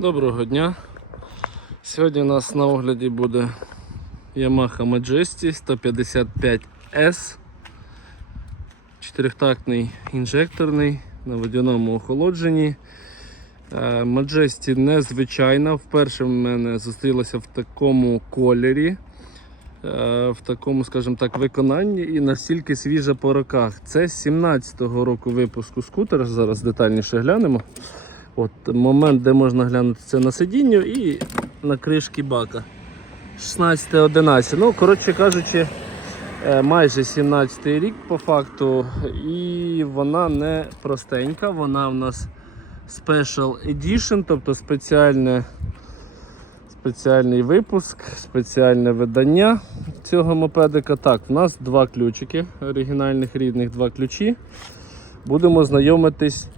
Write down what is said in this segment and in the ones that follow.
Доброго дня. Сьогодні у нас на огляді буде Yamaha Majesty 155S. Чотирьохтактний інжекторний на водяному охолодженні. Е, Majesty незвичайна. Вперше в мене зустрілася в такому кольорі, е, в такому, скажімо так, виконанні і настільки свіжа по роках. Це 17-го року випуску скутер. Зараз детальніше глянемо. От момент, де можна глянути це на сидінню і на кришки бака. 16-11. Ну, коротше кажучи, е, майже 17 рік по факту. І вона не простенька, вона в нас Special Edition, тобто спеціальне, спеціальний випуск, спеціальне видання цього мопедика. Так, в нас два ключики, оригінальних рідних два ключі. Будемо знайомитись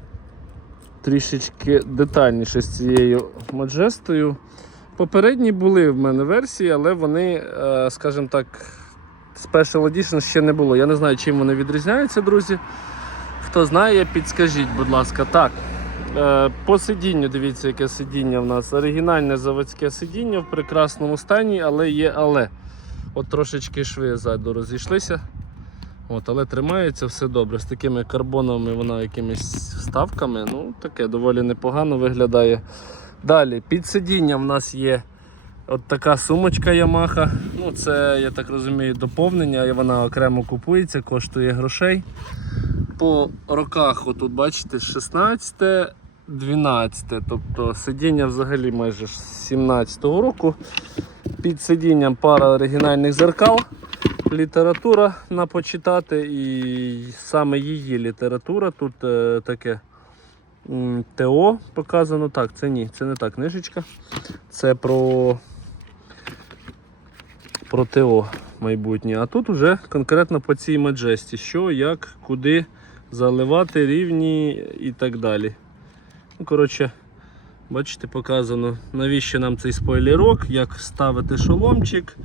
трішечки детальніше з цією маджестою. Попередні були в мене версії, але вони, е, скажімо так, Special Edition ще не було. Я не знаю, чим вони відрізняються, друзі. Хто знає, підскажіть, будь ласка. Так, е, по сидінню, дивіться, яке сидіння в нас. Оригінальне заводське сидіння в прекрасному стані, але є але. От трошечки шви ззаду розійшлися. От, але тримається все добре. З такими карбоновими вона якимись вставками. Ну, таке доволі непогано виглядає. Далі, під сидінням в нас є от така сумочка Yamaha. Ну, це, я так розумію, доповнення, і вона окремо купується, коштує грошей. По роках, отут бачите, 16, 12, тобто сидіння взагалі майже з 17-го року. Під сидінням пара оригінальних зеркал література на почитати, і саме її література. Тут е, таке ТО показано. Так, це ні, це не та книжечка. Це про, про ТО майбутнє. А тут вже конкретно по цій маджесті, що, як, куди заливати рівні і так далі. Ну, коротше, бачите, показано, навіщо нам цей спойлерок, як ставити шоломчик.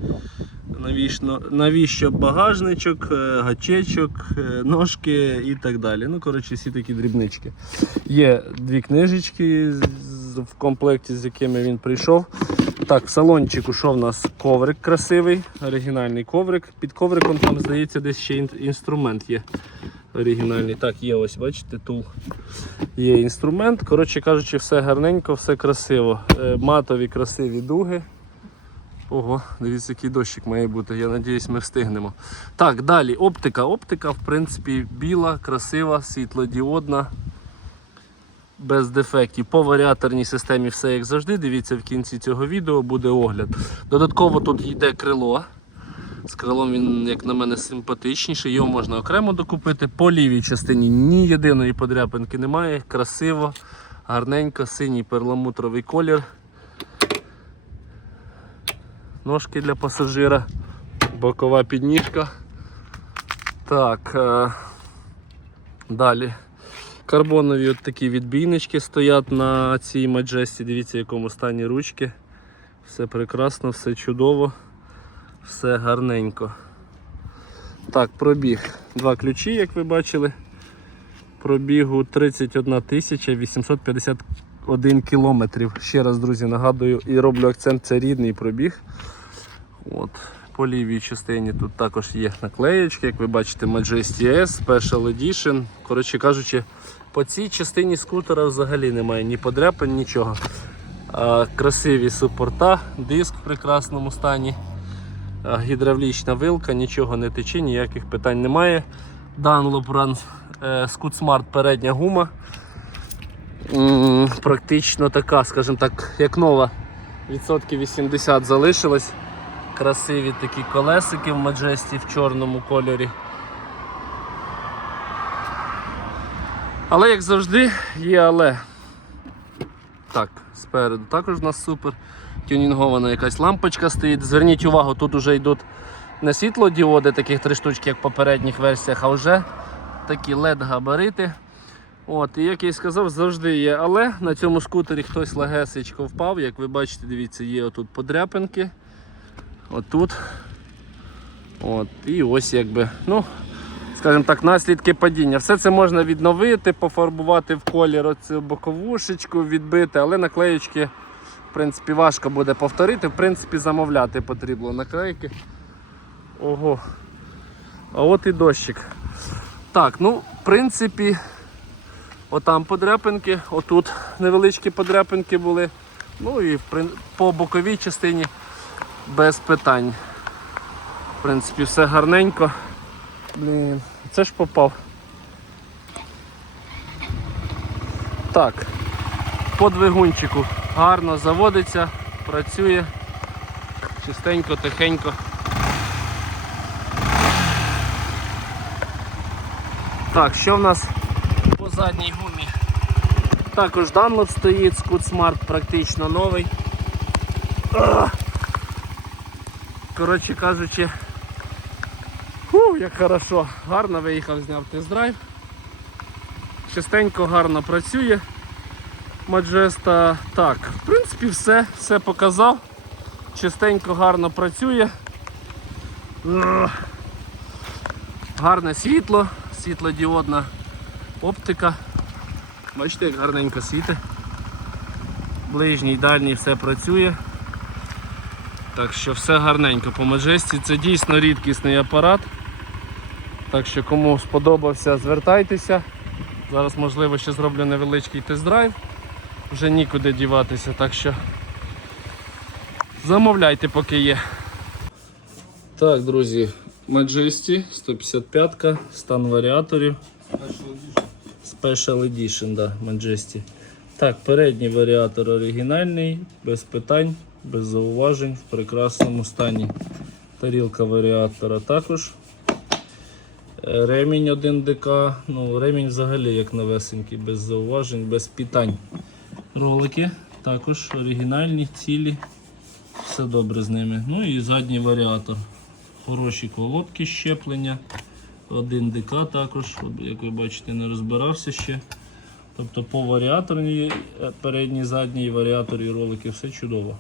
Навіщо, навіщо багажничок, е, гачечок, е, ножки і так далі. Ну, коротше, всі такі дрібнички. Є дві книжечки в комплекті, з якими він прийшов. Так, в салончику що в нас коврик красивий, оригінальний коврик. Під ковриком там, здається, десь ще інструмент є. Оригінальний. Так, є ось, бачите, тул. Є інструмент. Коротше кажучи, все гарненько, все красиво. Е, Матові красиві дуги. Ого, дивіться, який дощик має бути. Я сподіваюся, ми встигнемо. Так, далі оптика. Оптика, в принципі, біла, красива, світлодіодна, без дефектів. По варіаторній системі все як завжди. Дивіться, в кінці цього відео буде огляд. Додатково тут йде крило. З крилом він, як на мене, симпатичніший, його можна окремо докупити. По лівій частині ні єдиної подряпинки немає. Красиво, гарненько, синій перламутровий колір ножки для пасажира, бокова підніжка. Так, е, далі. Карбонові от такі відбійнички стоять на цій Маджесті. Дивіться, в якому стані ручки. Все прекрасно, все чудово, все гарненько. Так, пробіг. Два ключі, як ви бачили. Пробігу 31 850 1 кілометрів. Ще раз, друзі, нагадую і роблю акцент, це рідний пробіг. От. По лівій частині тут також є наклеєчки, як ви бачите, Majesty S, Special Edition. Коротше кажучи, по цій частині скутера взагалі немає ні подряпин, нічого. А, Красиві супорта, диск в прекрасному стані, а, гідравлічна вилка, нічого не тече, ніяких питань немає. Dunlop Run е, Scoot Smart передня гума. Практично така, скажімо так, як нова. Відсотків 80 залишилось. Красиві такі колесики в Маджесті в чорному кольорі. Але, як завжди, є але. Так, спереду також у нас супер. Тюнінгована якась лампочка стоїть. Зверніть увагу, тут вже йдуть не світлодіоди, таких три штучки, як в попередніх версіях, а вже такі LED-габарити. От, і як я і сказав, завжди є але. На цьому скутері хтось лагесечко впав. Як ви бачите, дивіться, є отут подряпинки. Отут. От, і ось якби. Ну, скажімо так, наслідки падіння. Все це можна відновити, пофарбувати в колір оцю боковушечку, відбити, але наклеєчки, в принципі, важко буде повторити. В принципі, замовляти потрібно наклейки. Ого. А от і дощик. Так, ну, в принципі, отам подряпинки, отут невеличкі подряпинки були. Ну і по боковій частині без питань. В принципі, все гарненько. Блін, це ж попав. Так, по двигунчику гарно заводиться, працює чистенько, тихенько. Так, що в нас задній гумі? Також Dunlop стоїть, Smart практично новий. Коротше кажучи, фу, як хорошо, гарно виїхав, зняв тест-драйв. Чистенько, гарно працює. Маджеста. Так, в принципі, все, все показав. Чистенько, гарно працює. Гарне світло, світлодіодна оптика. Бачите, як гарненько світить. Ближній, дальній все працює. Так що все гарненько по Маджесті. Це дійсно рідкісний апарат. Так що кому сподобався, звертайтеся. Зараз можливо ще зроблю невеличкий тест-драйв. Вже нікуди діватися, так що замовляйте, поки є. Так, друзі, Majesty 155 стан варіаторів. Special Edition, да, Majesty. Так, передній варіатор оригінальний, без питань, без зауважень, в прекрасному стані. Тарілка варіатора також. Е, Ремінь 1 ДК. Ну, ремінь взагалі як новесенький, без зауважень, без питань. Ролики також оригінальні, цілі. Все добре з ними. Ну і задній варіатор. Хороші колодки щеплення. Один ДК також, як ви бачите, не розбирався ще. Тобто по варіаторній, е, передній, задній варіатор і ролики все чудово.